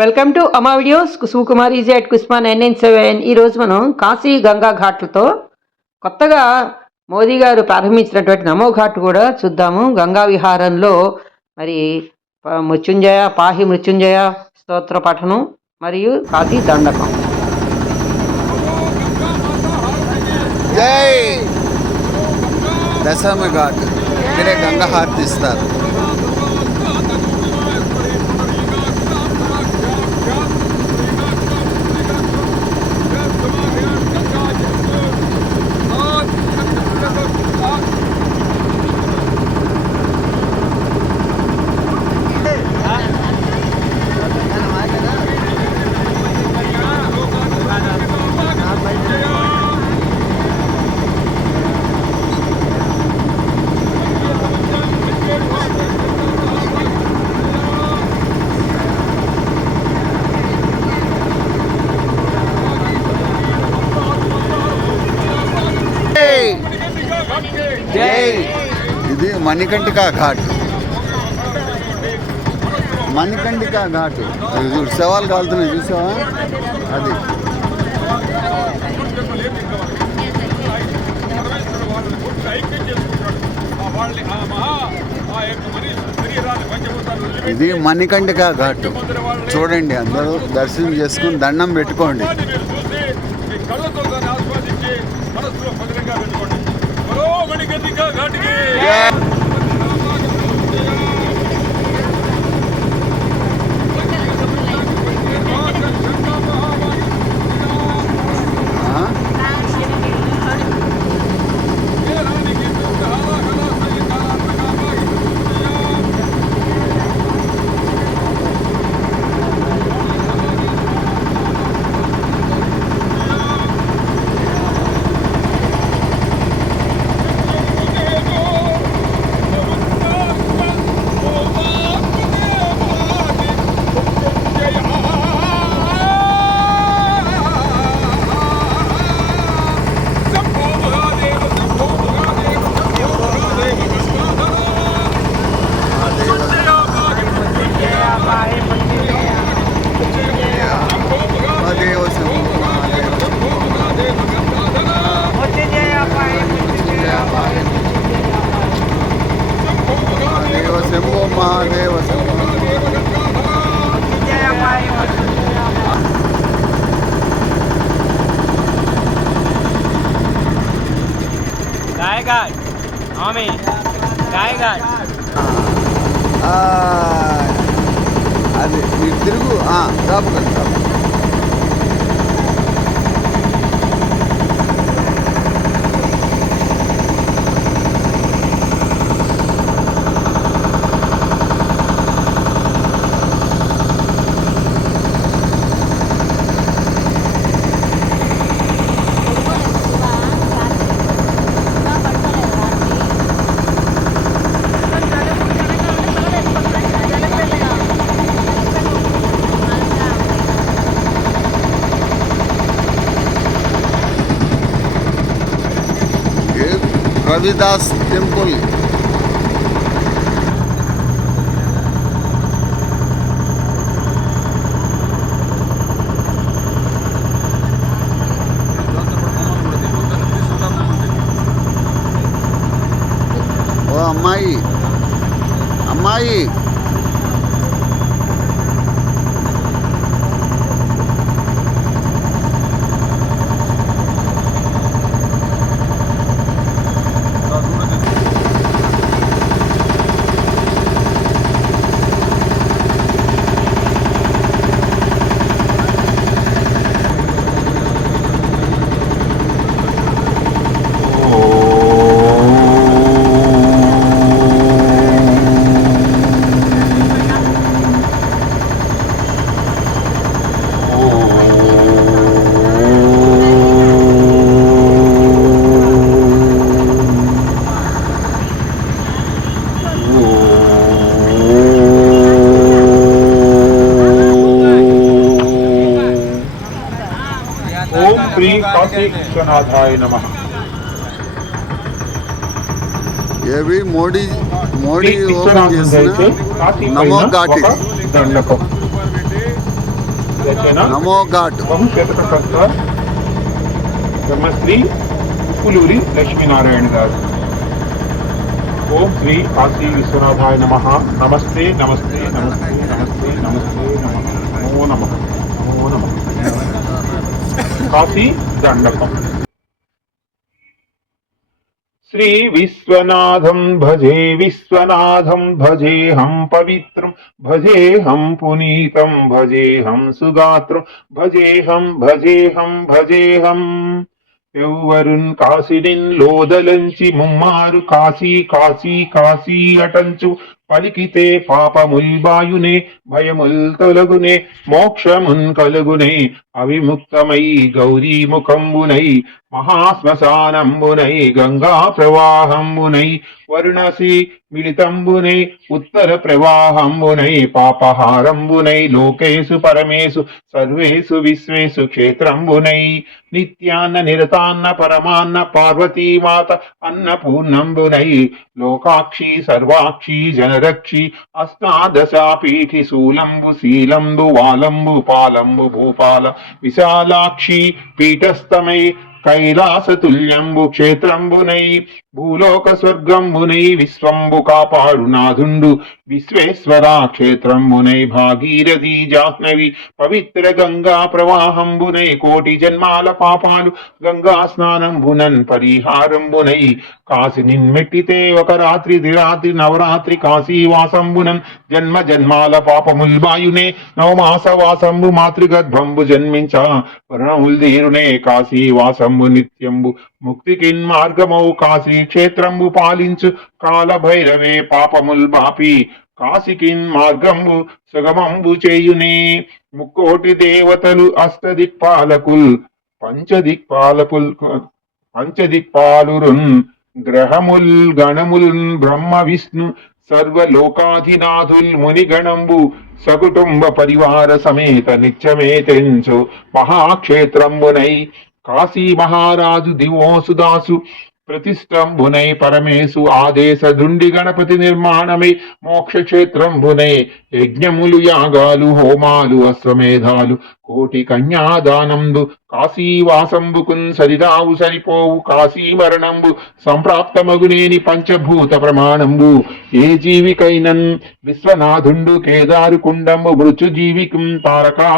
Welcome to Amma videos. Kusumakumar easy at Kusma nine nine seven. ఈరోజు మనం కాశీ గంగా ఘాట్లతో కొత్తగా మోదీ గారు ప్రారంభించినటువంటి నమో ఘాట్ కూడా చూద్దాము. గంగా విహారంలో మరి మృత్యుంజయ పాహి మృత్యుంజయ స్తోత్ర పఠనం మరియు కాశీ దండకం. దశమ ఘాట్. గంగా హారతి ఇస్తారు ఇది మణికంఠిక ఘాట్. మణికంఠిక ఘాట్. శవాలు కాలుతున్నాయి చూసావా? అది. ఇది మణికంఠిక ఘాట్. చూడండి అందరూ దర్శనం చేసుకుని దండం పెట్టుకోండి. घाट की అది మీరు తిరుగు. ఆ, కదా das Tempoli. ఓం శ్రీ కాశీ విశ్వనాథాయ నమ ఏవి మోడీ మోడీ శ్రీ ఓపెన్ విశ్వనాథుడు అయితే చేసిన కాశీ నమో పైన ఘాట్ ఒక ఇది దండకం రచన నమో ఘాట్ బహుశతకర్త బ్రహ్మశ్రీ ఉప్పులూరి లక్ష్మీనారాయణ గారు ఓం శ్రీ కాశీ విశ్వనాథాయ నమ నమస్తే నమస్తే నమస్తే నమస్తే నమస్తే నమ నమో నమ నమో నమ కాశీ దండకం శ్రీ విశ్వనాథం భజే విశ్వనాథం భజేహం పవిత్రం భజేహం పునీతం భజేహం సుగాత్రం భజేహం భజేహం భజేహం ఎవ్వరున్ కాసిడిన్ లోదలంచి ముమ్మారు కాశీ కాశీ కాశీ అటంచు పలికితే పాపముల్ బాయునే భయముల్ తొలగునే మోక్షమున్ కలుగునే అవిముక్తమై గౌరీ ముఖంబునై మహాశ్మశానంబునై గంగా ప్రవాహంబునై వరుణసి మిళితంబునై ఉత్తర ప్రవాహంబునై పాపహారంబునై లోకేషు పరమేషు సర్వేషు విశ్వేషు క్షేత్రంబునై నిత్యాన్న నిరతాన్న పరమాన్న పార్వతీమాత అన్నపూర్ణంబునై లోకాక్షి సర్వాక్షి జన రక్షి అష్టాదశాపీఠి శూలంబు శీలంబు వాలంబు పాలంబు భూపాల విశాలాక్షి పీఠస్థమై కైలాసతుల్యంబు క్షేత్రంబునై భూలోక స్వర్గంబునై విశ్వంబు కాపాడు నాథుండు. విశ్వేశ్వర క్షేత్రంబునై భాగీరథి జాహ్నవి పవిత్ర గంగా ప్రవాహంబునై కోటి జన్మాల పాపాలు. గంగా స్నానంబునన్ పరిహారంబునై. కాశి నిన్మెట్టితే ఒక రాత్రి దిరాత్రి నవరాత్రి కాశీ వాసంబునన్ జన్మ జన్మాల పాపముల్ బాయునే. నవమాస వాసంబు మాతృగద్భంబు జన్మించ. వరణముల్ తీరునే కాశీ వాసంబు నిత్యంబు. ముక్తికిన్ మార్గమౌ కాశీ క్షేత్రంబు పాలించు. కాల భైరవే పాపముల్ బాపి కాశికిన్ మార్గంబు సుగమంబు చేయునే. ముక్కోటి దేవతలు అష్టదిక్పాలకుల్. పంచదిక్పాలకుల్ పంచదిక్పాలురున్. గ్రహముల్ గణముల్ బ్రహ్మ విష్ణు. సర్వలోకాధినాథుల్ మునిగణంబు. సకుటుంబ పరివార సమేత నిత్యమే తెంచు. మహాక్షేత్రంబునై కాశీ మహారాజు దివోసుదాసు ప్రతిష్టంభునై పరమేశు ఆదేశ దుండి గణపతి నిర్మాణమై మోక్షక్షేత్రంబునై యజ్ఞములు యాగాలు హోమాలు అశ్వమేధాలు కోటి కన్యాదానంబు కాశీవాసంబుకున్ సరిదావు సరిపోవు కాశీ మరణంబు సంప్రాప్తమగునేని పంచభూత ప్రమాణంబు. ఏ జీవికైనన్ విశ్వనాథుండు కేదారు కుండంబు మృత్యు జీవికం తారకా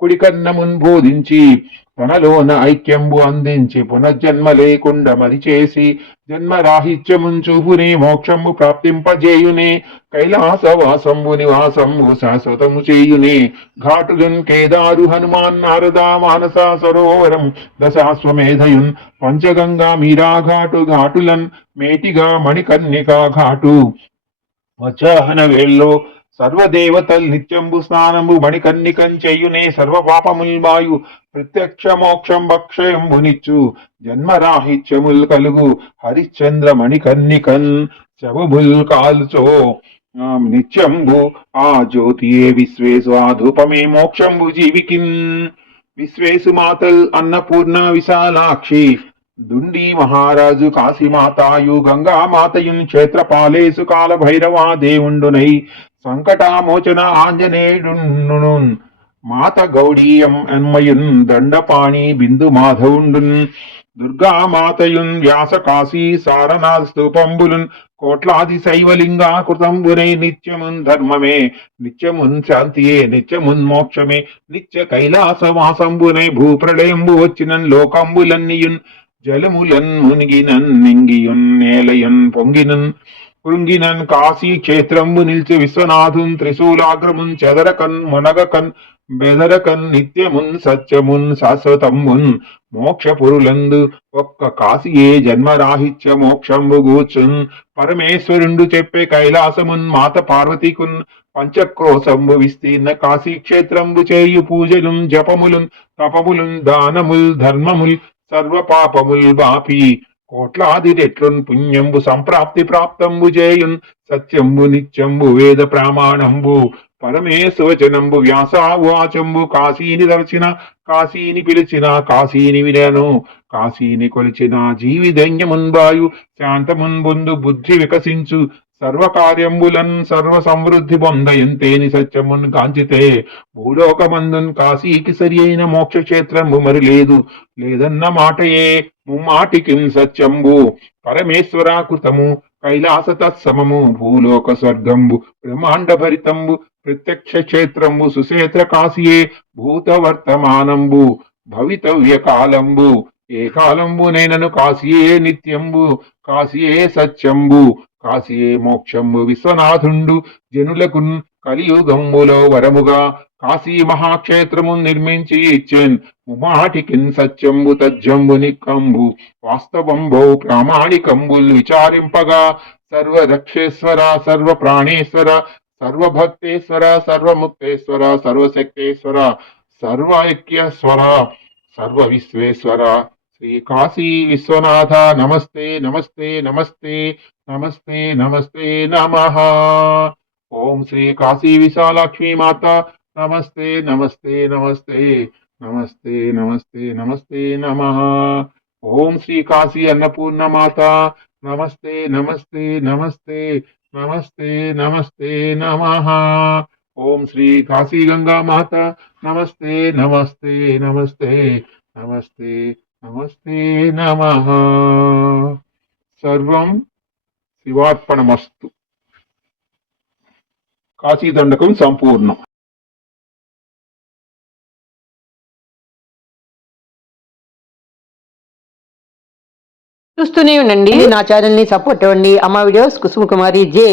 కుడికన్నమున్ బోధించి తనలోన ఐక్యంబు అందించి పునర్జన్మ లేకుండా మరి చేసి జన్మరాహిత్యమున్ మోక్షంబు ప్రాప్తింపజేయునే కైలాసవాసంబు నివాసంబు శాశ్వతము చేయునే. ఘాటులున్ కేదారు హనుమాన్ నారద మానస సరోవరం దశాశ్వమేధయున్ పంచగంగా మీరా ఘాటు ఘాటులన్ మేటిగా మణికర్ణికా ఘాటు. వచ్చాహన వేళ్ళో సర్వదేవతల్ నిత్యంబు స్నానంబు మణికన్నికం చెయ్యునే సర్వ పాపముల్ ప్రత్యక్ష మోక్షం భక్షయంబునిచ్చు జన్మరాహిత్యముల్ కలుగు హరిశ్చంద్ర మణికన్నికన్ శవముల్ కాల్చో. నిత్యంబు ఆ జ్యోతియే విశ్వేశు ఆ ధూపమే మోక్షంబు జీవికిన్. విశ్వేశు మాతల్ అన్నపూర్ణ విశాలాక్షి దుండి మహారాజు కాశీమాతాయు గంగామాతయున్ క్షేత్రపాలేసు కాలభైరవా దేవుండునై సంకటామోచన ఆంజనేయుడును మాత గౌడీయం అన్మయున్ దండపాణి బిందు మాధవుండున్ దుర్గామాతయున్ వ్యాస కాశీ సారనాథ స్తూపంబులున్ కోట్లాది శైవలింగా కృతంబునే నిత్యమున్ ధర్మమే నిత్యమున్ శాంతియే నిత్యమున్ మోక్షమే నిత్య కైలాసవాసంబునే భూప్రళయంబు వచ్చినన్ లోకంబులన్నీయున్ జలములన్ మునిగినన్ నింగియున్ నేలయున్ పొంగినన్ కృంగినన్ కాశీ క్షేత్రంబు నిలిచి విశ్వనాథున్ త్రిశూలాగ్రమున్ చెదరకన్ మునగకన్ బెదరకన్ నిత్యమున్ సత్యమున్ శాశ్వతమున్ మోక్ష పురులందు ఒక్క కాశీయే జన్మరాహిత్య మోక్షంబు గూచున్ పరమేశ్వరుండు చెప్పే కైలాసమున్ మాత పార్వతీకున్ పంచక్రోశంబు విస్తీర్ణ కాశీ క్షేత్రంబు చేయు పూజలున్ జపములున్ తపములున్ దానముల్ ధర్మముల్ సర్వ పాపముల్ బాపి కోట్లాది రెట్లున్ పుణ్యంబు సంప్రాప్తి ప్రాప్తంబు చేయున్ సత్యంబు నిత్యంబు వేద ప్రమాణంబు పరమేశ్వచనంబు వ్యాసావాచంబు కాశీని దర్శిన కాశీని పిలిచిన కాశీని వినను కాశీని కొలిచిన జీవి ధన్యమున్ బాయు శాంతమున్ బొందు బుద్ధి వికసించు సర్వకార్యంబులన్ సర్వ సమృద్ధి పొందయంతేని సత్యమున్ కాంచితే. భూలోకమందున్ కాశీకి సరి అయిన మోక్షక్షేత్రము మరి లేదు లేదన్న మాటయే ముమ్మాటికి సత్యంబు. పరమేశ్వరాకృతము కైలాస తత్సమము భూలోక స్వర్గంబు బ్రహ్మాండ భరితంబు ప్రత్యక్ష క్షేత్రంబు సుక్షేత్ర కాశీయే భూత వర్తమానంబు భవితవ్య కాలంబు ఏ కాలంబు నేనను కాశీయే నిత్యంబు కాశీయే సత్యంబు. కాశీయే మోక్షంబు విశ్వనాథుండు. జనులకు కలియుగంబులో వరముగా కాశీ మహాక్షేత్రము నిర్మించి ఇచ్చెన్. ముమాటికిన్ సత్యంబు తజ్జంబు నిక్కంబు. వాస్తవంబో ప్రామాణికంబుల్ విచారింపగా. సర్వరక్షేశ్వర సర్వ ప్రాణేశ్వర సర్వభక్తేశ్వర సర్వముక్తేశ్వర సర్వశక్తేశ్వర సర్వైక్యస్వర సర్వ విశ్వేశ్వర శ్రీ కాశీ విశ్వనాథ నమస్తే నమస్తే నమస్తే నమస్తే నమస్తే నమ ఓం శ్రీ కాశీ విశాలాక్ష్మీ మాత నమస్తే నమస్తే నమస్తే నమస్తే నమస్తే నమస్తే నమ ఓం శ్రీ కాశీ అన్నపూర్ణ మాత నమస్తే నమస్తే నమస్తే నమస్తే నమస్తే నమ ఓం శ్రీ కాశీ గంగా మాత నమస్తే నమస్తే నమస్తే నమస్తే నమస్తే నమః. సర్వం శివార్పణమస్తు. కాశీదండకం సంపూర్ణం. చూస్తూనే ఉండండి. నా ఛానల్ని సపోర్ట్ ఇవ్వండి. అమ్మ వీడియోస్ కుసుమ కుమారి జే.